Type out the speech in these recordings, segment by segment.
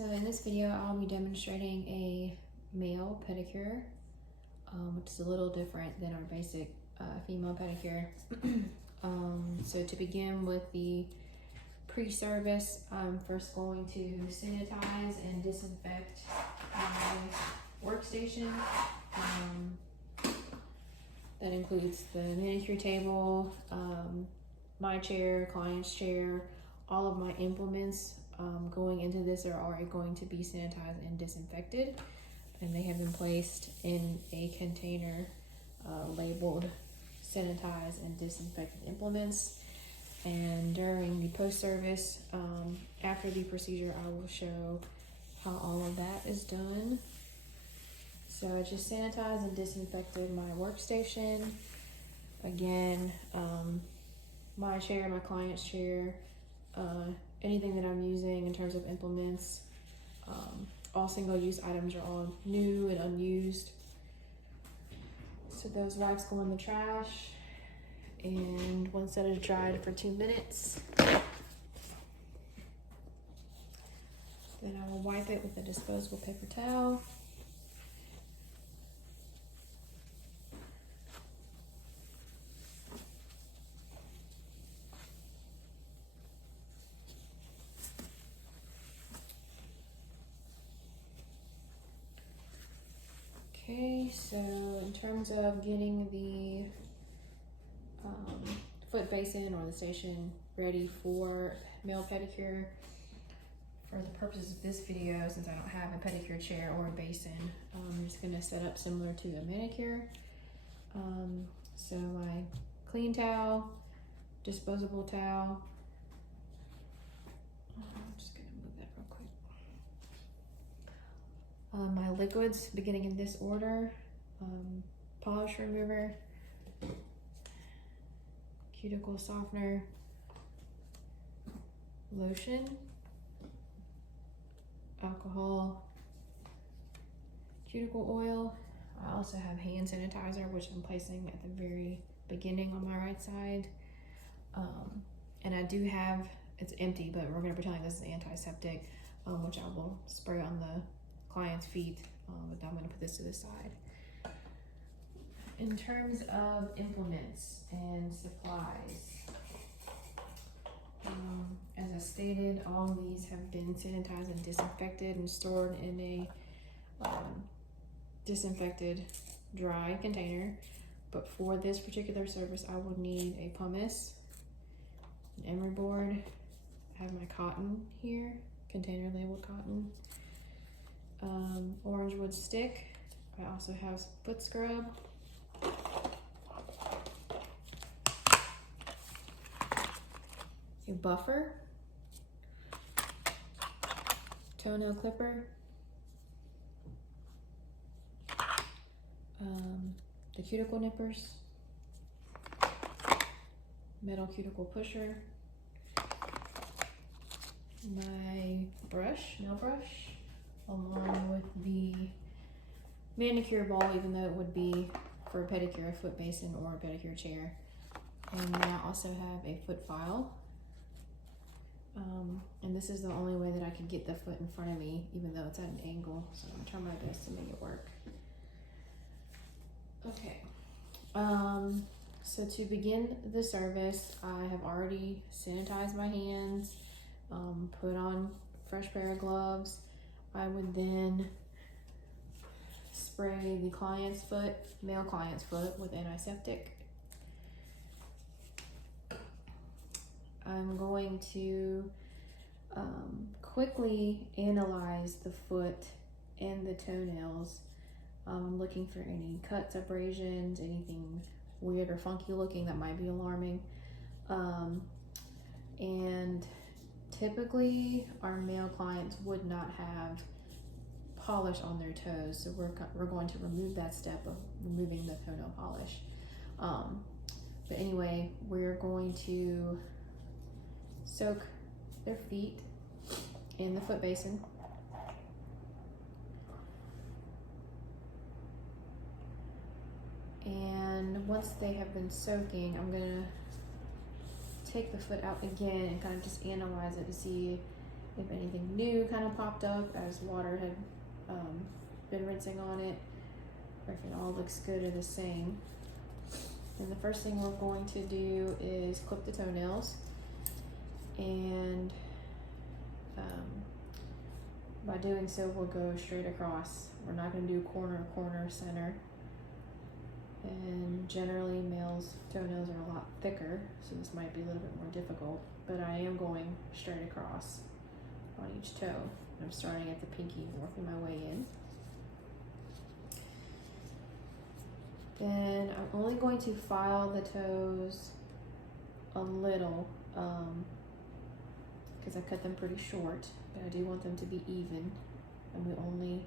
So in this video, I'll be demonstrating a male pedicure, which is a little different than our basic female pedicure. So to begin with the pre-service, I'm first going to sanitize and disinfect my workstation. That includes the manicure table, my chair, client's chair, all of my implements going into this are already going to be sanitized and disinfected, and they have been placed in a container labeled sanitized and disinfected implements. And during the post-service, after the procedure, I will show how all of that is done. So I just sanitized and disinfected my workstation. Again, my chair, my client's chair, anything that I'm using in terms of implements. All single-use items are all new and unused. So those wipes go in the trash. And once that is dried for 2 minutes, then I will wipe it with a disposable paper towel. Okay, so in terms of getting the foot basin or the station ready for male pedicure, for the purposes of this video, since I don't have a pedicure chair or a basin, I'm just going to set up similar to a manicure. So my clean towel, disposable towel. I'm just going to move that real quick. My liquids, beginning in this order: polish remover, cuticle softener, lotion, alcohol, cuticle oil. I also have hand sanitizer, which I'm placing at the very beginning on my right side. And I do have, it's empty, but we're gonna pretend like this is antiseptic, which I will spray on the client's feet, but I'm gonna put this to the side. In terms of implements and supplies, as I stated, all of these have been sanitized and disinfected and stored in a disinfected dry container. But for this particular service, I will need a pumice, an emery board. I have my cotton here, container labeled cotton, orange wood stick. I also have foot scrub, a buffer, toenail clipper, the cuticle nippers, metal cuticle pusher, my brush, nail brush, along with the manicure ball, even though it would be for a pedicure, a foot basin, or a pedicure chair. And then I also have a foot file. And this is the only way that I could get the foot in front of me, even though it's at an angle. So I'm gonna try my best to make it work. Okay. So to begin the service, I have already sanitized my hands, put on a fresh pair of gloves. I would then spray the client's foot, male client's foot, with antiseptic. I'm going to quickly analyze the foot and the toenails. I'm looking for any cuts, abrasions, anything weird or funky looking that might be alarming. And typically our male clients would not have polish on their toes, so we're going to remove that step of removing the toenail polish. But anyway, we're going to soak their feet in the foot basin. And once they have been soaking, I'm gonna take the foot out again and kind of just analyze it to see if anything new kind of popped up as water had been rinsing on it, or if it all looks good or the same. And the first thing we're going to do is clip the toenails, and by doing so we'll go straight across. We're not going to do corner, center, and generally males' toenails are a lot thicker, so this might be a little bit more difficult, but I am going straight across on each toe. I'm starting at the pinky and working my way in. Then I'm only going to file the toes a little, because I cut them pretty short, but I do want them to be even, and we only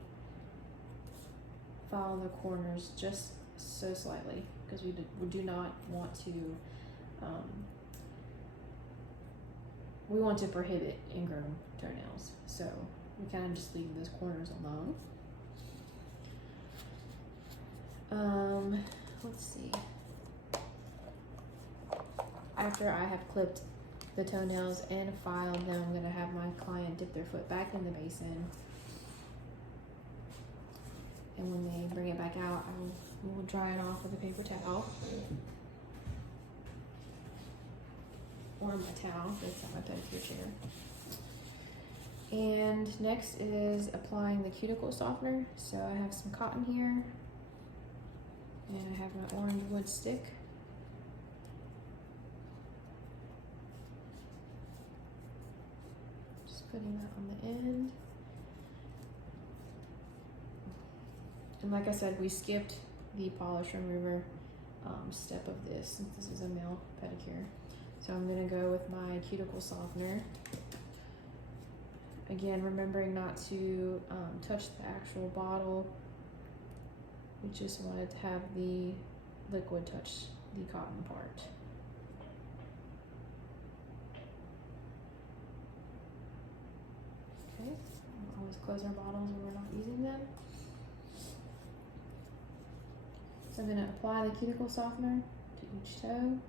file the corners just so slightly, because we do not want to, we want to prohibit ingrown toenails, so we kind of just leave those corners alone. Let's see. After I have clipped the toenails and filed them, I'm going to have my client dip their foot back in the basin. And when they bring it back out, I will dry it off with a paper towel. Or my towel that's at my pedicure chair. And next is applying the cuticle softener. So I have some cotton here. And I have my orange wood stick. Just putting that on the end. And like I said, we skipped the polish remover step of this, since this is a male pedicure. So I'm gonna go with my cuticle softener. Again, remembering not to touch the actual bottle. We just wanted to have the liquid touch the cotton part. Okay, we'll always close our bottles when we're not using them. So I'm going to apply the cuticle softener to each toe.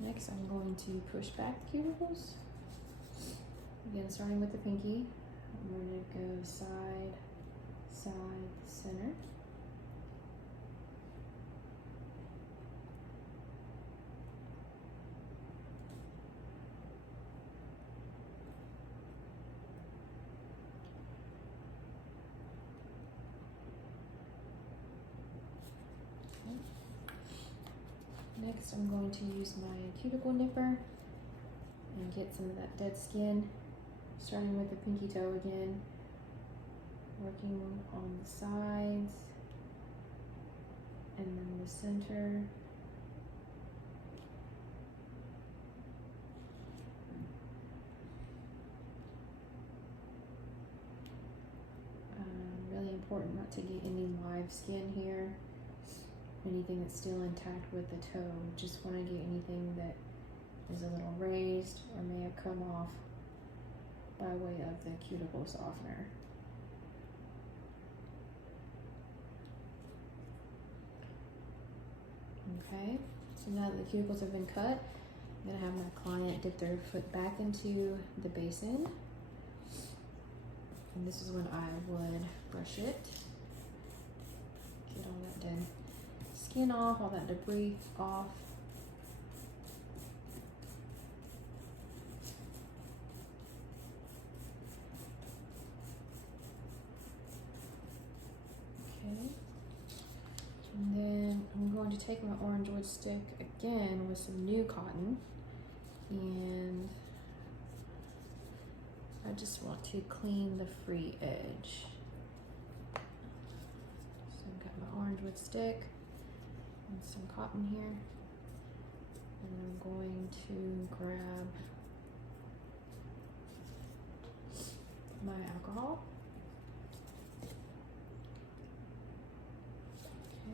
Next, I'm going to push back the cuticles. Again, starting with the pinky, I'm going to go side, side, center. Next, I'm going to use my cuticle nipper and get some of that dead skin, starting with the pinky toe again, working on the sides and then the center. Really important not to get any live skin here. Anything that's still intact with the toe. Just want to get anything that is a little raised or may have come off by way of the cuticle softener. Okay, so now that the cuticles have been cut, I'm going to have my client dip their foot back into the basin. And this is when I would brush it. Get all that dead skin off, all that debris off. Okay. And then I'm going to take my orange wood stick again with some new cotton, and I just want to clean the free edge. So I've got my orange wood stick and some cotton here, and I'm going to grab my alcohol.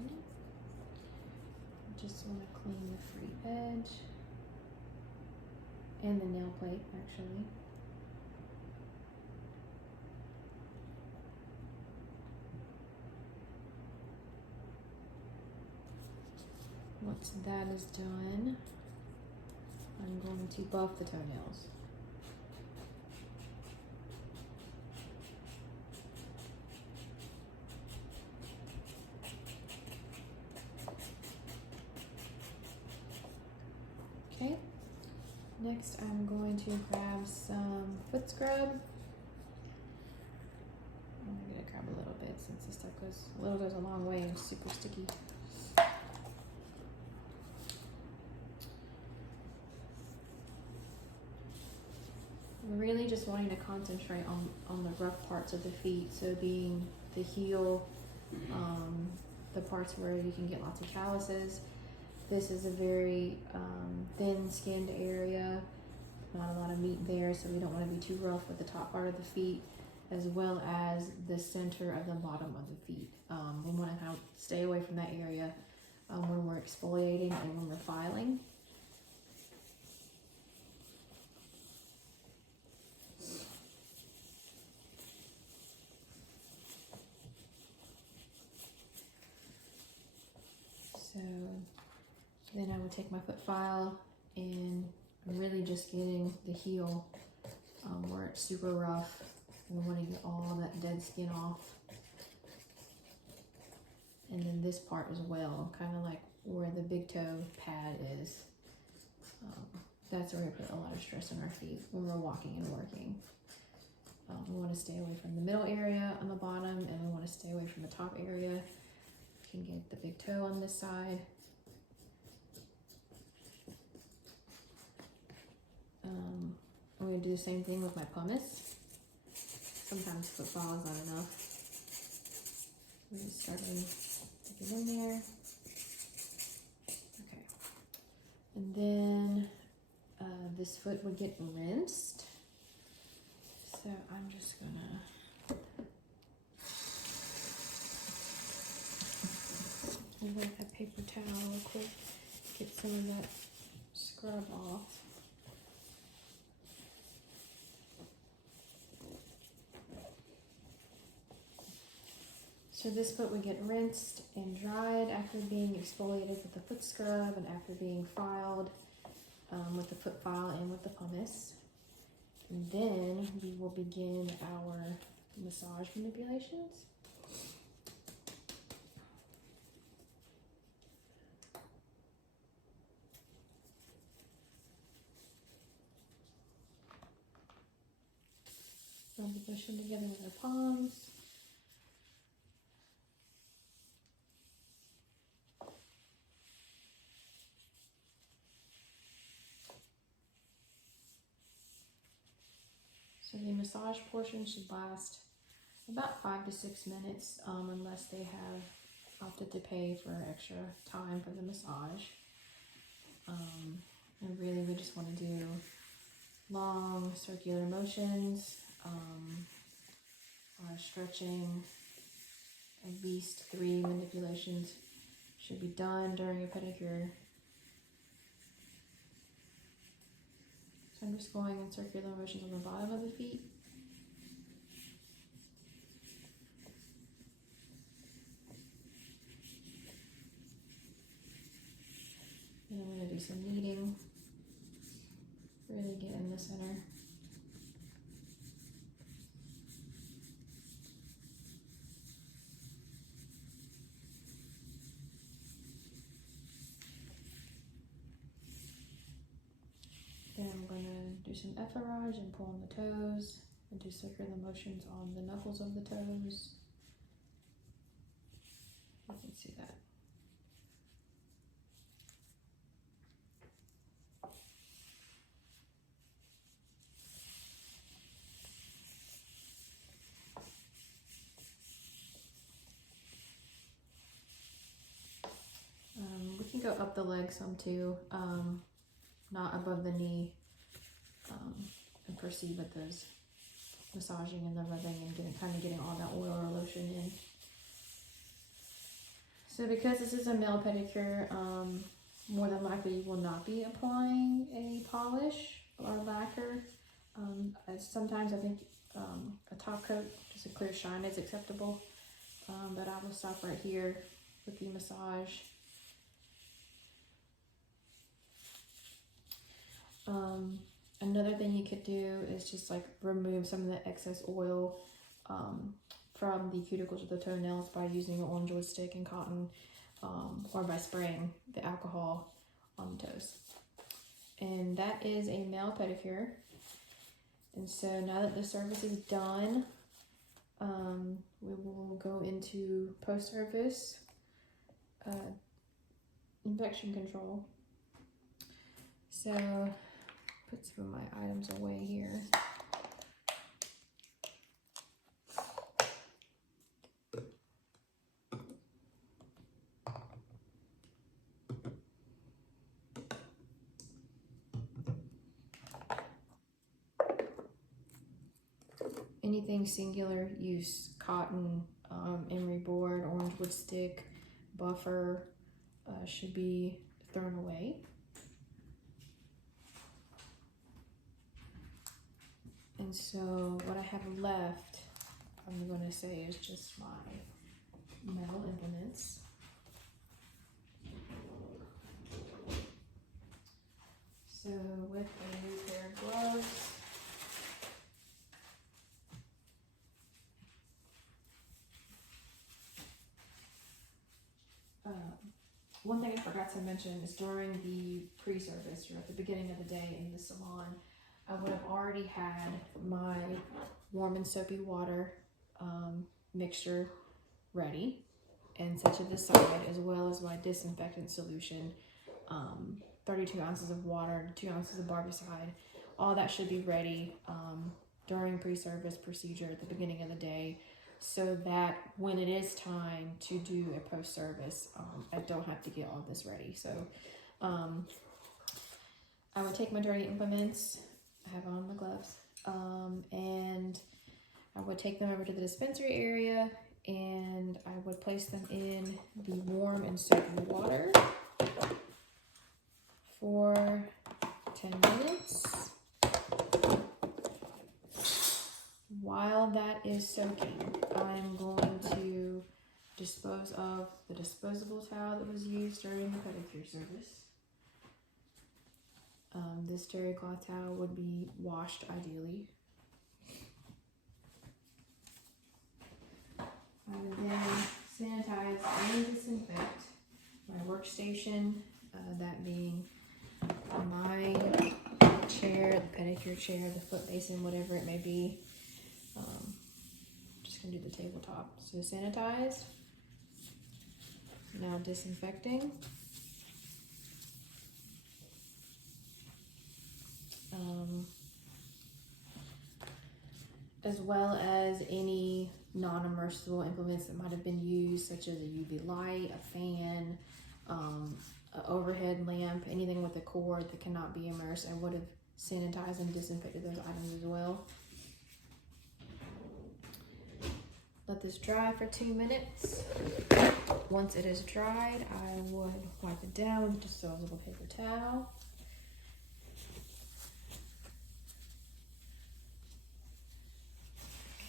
Okay. just want to clean the free edge and the nail plate actually. Once that is done, I'm going to buff the toenails. Okay, next I'm going to grab some foot scrub. I'm gonna grab a little bit since this stuff goes a long way and it's super sticky. I'm really just wanting to concentrate on the rough parts of the feet, so being the heel, the parts where you can get lots of calluses. This is a very thin skinned area, not a lot of meat there, so we don't want to be too rough with the top part of the feet, as well as the center of the bottom of the feet. We want to kind of stay away from that area when we're exfoliating and when we're filing. So then I would take my foot file and I'm really just getting the heel where it's super rough. We want to get all that dead skin off. And then this part as well, kind of like where the big toe pad is. That's where we put a lot of stress on our feet when we're walking and working. We want to stay away from the middle area on the bottom, and we want to stay away from the top area. You can get the big toe on this side. I'm going to do the same thing with my pumice. Sometimes foot file is not enough. I'm just starting to get in there. Okay. And then this foot would get rinsed. So I'm just gonna wet a paper towel real quick, get some of that scrub off. So this foot would get rinsed and dried after being exfoliated with the foot scrub and after being filed with the foot file and with the pumice. And then we will begin our massage manipulations. Rub the cushion together with our palms. So the massage portion should last about 5 to 6 minutes, unless they have opted to pay for extra time for the massage. And really we just want to do long circular motions, or stretching. At least 3 manipulations should be done during a pedicure. So I'm just going in circular motions on the bottom of the feet. And I'm going to do some kneading. Really get in the center. Then I'm going to do some effleurage and pull on the toes and do circular motions on the knuckles of the toes. You can see that. We can go up the leg some too, not above the knee, and proceed with those massaging and the rubbing and kind of getting all that oil or lotion in. So because this is a male pedicure, likely you will not be applying a polish or lacquer. Sometimes I think a top coat, just a clear shine, is acceptable. But I will stop right here with the massage. Another thing you could do is just like remove some of the excess oil from the cuticles of the toenails by using an orange wood stick and cotton, or by spraying the alcohol on the toes. And that is a male pedicure. And so now that the service is done, we will go into post-service infection control. So put some of my items away here. Anything singular use, cotton, emery board, orange wood stick, buffer, should be thrown away. And so what I have left, I'm going to say, is just my metal implements. So with a new pair of gloves, one thing I forgot to mention is during the pre-service, or at the beginning of the day in the salon, I would have already had my warm and soapy water mixture ready and set to the side, as well as my disinfectant solution, 32 ounces of water, 2 ounces of barbicide. All that should be ready during pre-service procedure at the beginning of the day, so that when it is time to do a post-service, I don't have to get all this ready. So I would take my dirty implements, I have on my gloves, and I would take them over to the dispensary area, and I would place them in the warm and soapy water for 10 minutes. While that is soaking, I'm going to dispose of the disposable towel that was used during the pedicure service. This terry cloth towel would be washed ideally. I would then sanitize and disinfect my workstation, that being my chair, the pedicure chair, the foot basin, whatever it may be. Just gonna do the tabletop. So sanitize, now disinfecting. As well as any non-immersible implements that might have been used, such as a UV light, a fan, an overhead lamp, anything with a cord that cannot be immersed. I would have sanitized and disinfected those items as well. Let this dry for 2 minutes. Once it is dried, I would wipe it down with a disposable paper towel.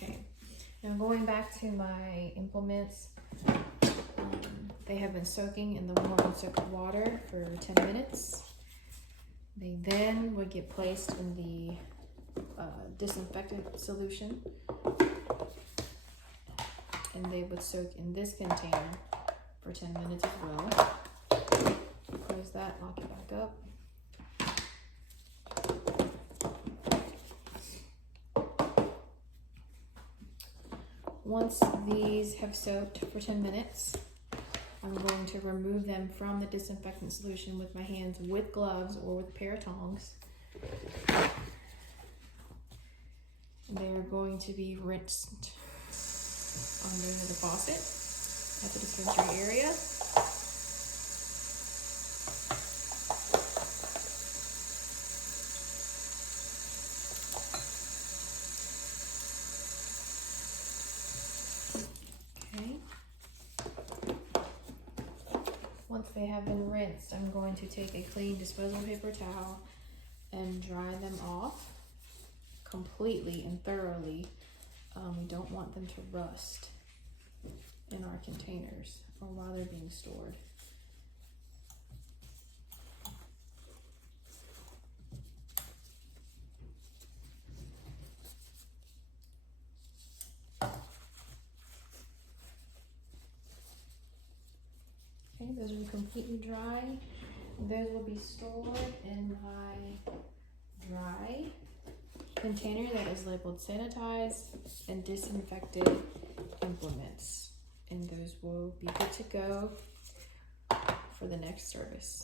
Okay, now going back to my implements, they have been soaking in the warm and soapy water for 10 minutes. They then would get placed in the disinfectant solution, and they would soak in this container for 10 minutes as well. Close that, lock it back up. Once these have soaked for 10 minutes, I'm going to remove them from the disinfectant solution with my hands with gloves or with a pair of tongs. They are going to be rinsed under the faucet at the dispensary area. Once they have been rinsed, I'm going to take a clean disposable paper towel and dry them off completely and thoroughly. We don't want them to rust in our containers or while they're being stored. Okay, those are completely dry. Those will be stored in my dry container that is labeled sanitized and disinfected implements. And those will be good to go for the next service.